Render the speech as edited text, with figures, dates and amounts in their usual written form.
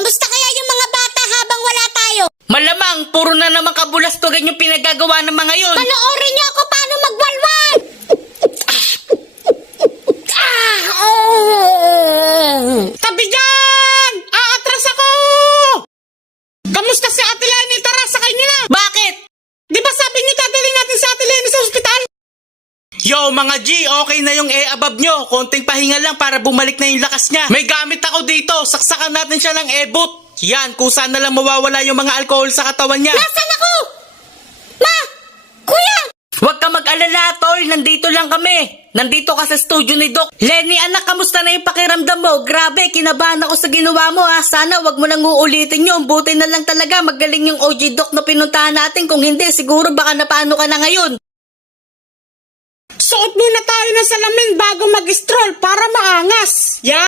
Kamusta kaya yung mga bata habang wala tayo? Malamang, puro na naman kabulastugan yung pinagagawa ng mga yun. Panoorin niyo ako paano magwalwal! Tabi dyan! Aatras ako! Kamusta si Ate Lenny? Tara, sakay niyo na! Bakit? Di ba sabi niyo dadalhin natin si Ate Lenny sa ospital? Yo mga G, okay na yung e-above nyo. Konting pahinga lang para bumalik na yung lakas niya. May gamit ako dito. Saksakan natin siya ng e-boot. Yan, kung saan na lang mawawala yung mga alcohol sa katawan niya. Nasaan ako? Ma! Kuya! Huwag ka mag-alala, tol. Nandito lang kami. Nandito ka sa studio ni Doc. Lenny, anak, kamusta na yung pakiramdam mo? Grabe, kinabahan ako sa ginawa mo, ha. Sana wag mo nang uulitin yun. Buti na lang talaga magaling yung OG Doc na pinuntahan natin. Kung hindi, siguro baka napaano ka na ngayon. Suot muna tayo ng salamin bago mag-stroll para maangas. Yan.